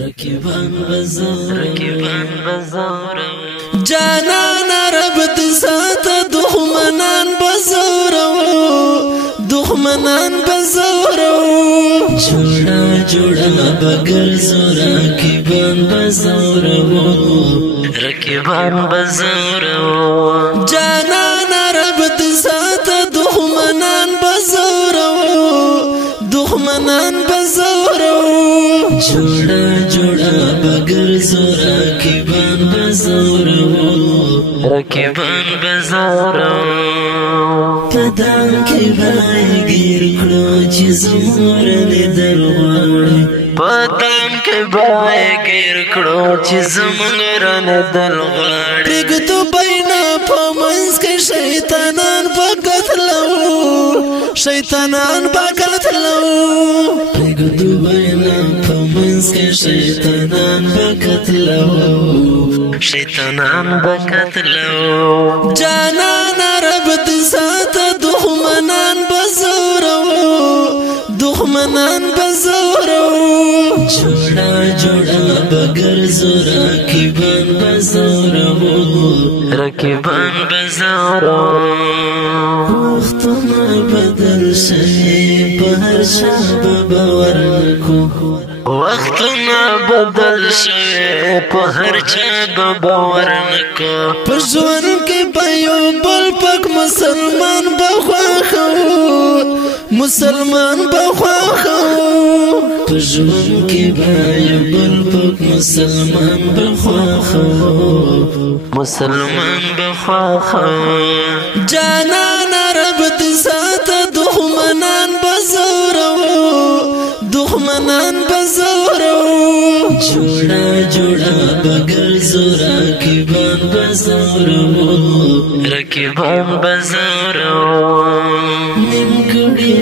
رکیبان بزور جانان رب دسات دخمنان بزور جوڑا بگر زورا رکیبان بزور جانان رب دسات دخمنان بزور جوڑا بگر زورا رکیبان بزور پدام کی بای گیر کڑو چی زمور لیدل غواړي پدام کی بای گیر کڑو چی زمور لیدل غواړي پرګدو بینا پمنس کې شیطانان پکتلو پرګدو بینا پمنس کې شیطانان پکتلو جانان رب دسات دخمنان بزور جوڑا بگر زورا رکیبان بزور وختنا بدل شوی بهر شاب باور نکو پژوان کې پيو بل پک مسلمان بخواخو پژوان کې پيو بل پک مسلمان بخواخو جانان رب دسات دخمنان بزور جوڑا بگر زورا رکیبان بزور نیم کڑی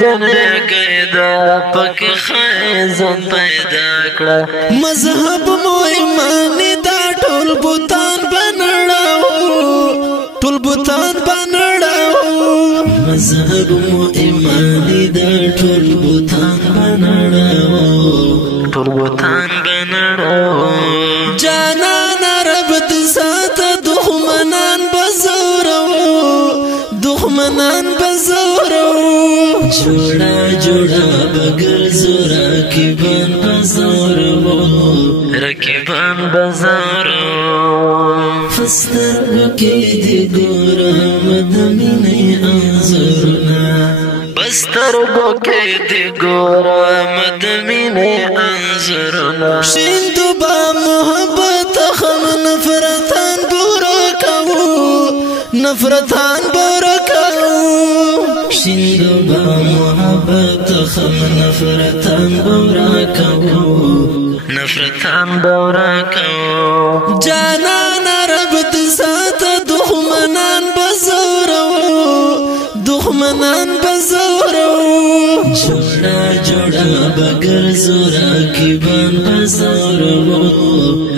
دنیر گیدا پکی خیزت پیدا کړه مذهب مو ایمانی دا ټول بوتان بنړاو مذهب مو ایمانی دا ټول بوتان بنړاو جانان رب دسات دخمنان بزور جوڑا بگر زورا رکیبان بزور فسترگو کی دی گورا مدمینی انظرنا شندو با محبت خم نفرتان بورا کهو شندو با محبت خم نفرتان بورا کهو جانان رب دسات دخمنان بزور جوڑا بگر زورا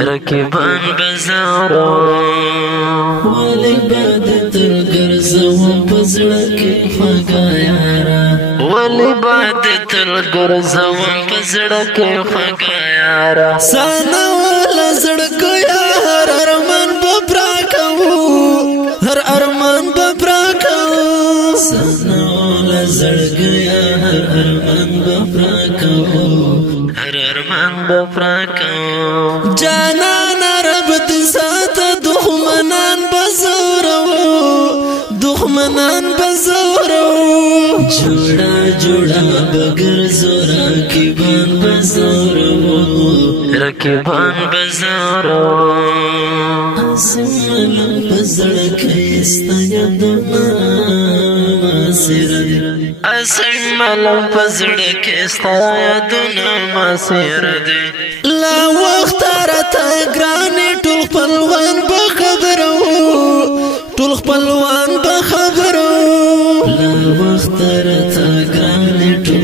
رکیبان بزور والی بادت الگرزو پزڑکی خوگا یارا سانا والا زڑکو یا ہر ارمان ببرا کهو جانان رب دسات دخمنان بزور جوڑا بگر زورا رکیبان بزور اسمالم پزڑکیستا یدنا ماسیر دی لا وقت راتا گرانی ټول خپلوان بخبرو لا وقت راتا گرانی ټول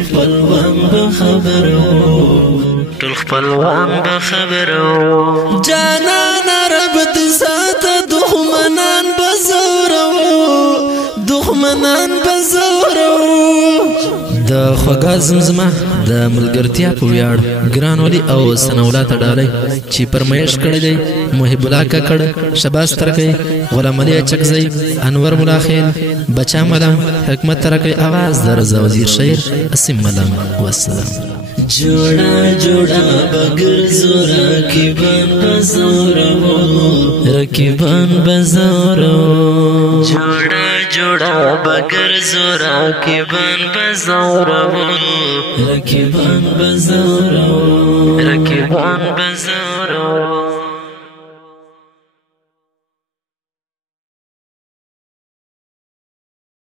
خپلوان بخبرو جانان رب دسات دخمنان بزور بزورو د خوږه زمزمه د ملګرتیا په ویاړ ګران ولي او ثناءالله ته ډالۍ چې فرمایش کړی دی محب الله ککړ شباز ترکی غلام علي چکزی انور ملا خیل بچا ملام حکمت ترکی آواز د رضا وزیر شعر اسم ملام والسلام جوڑا جوڑا بگر زورا رکیبان بزورو جوڑا جوڑا بگر زورا رکیبان بزورو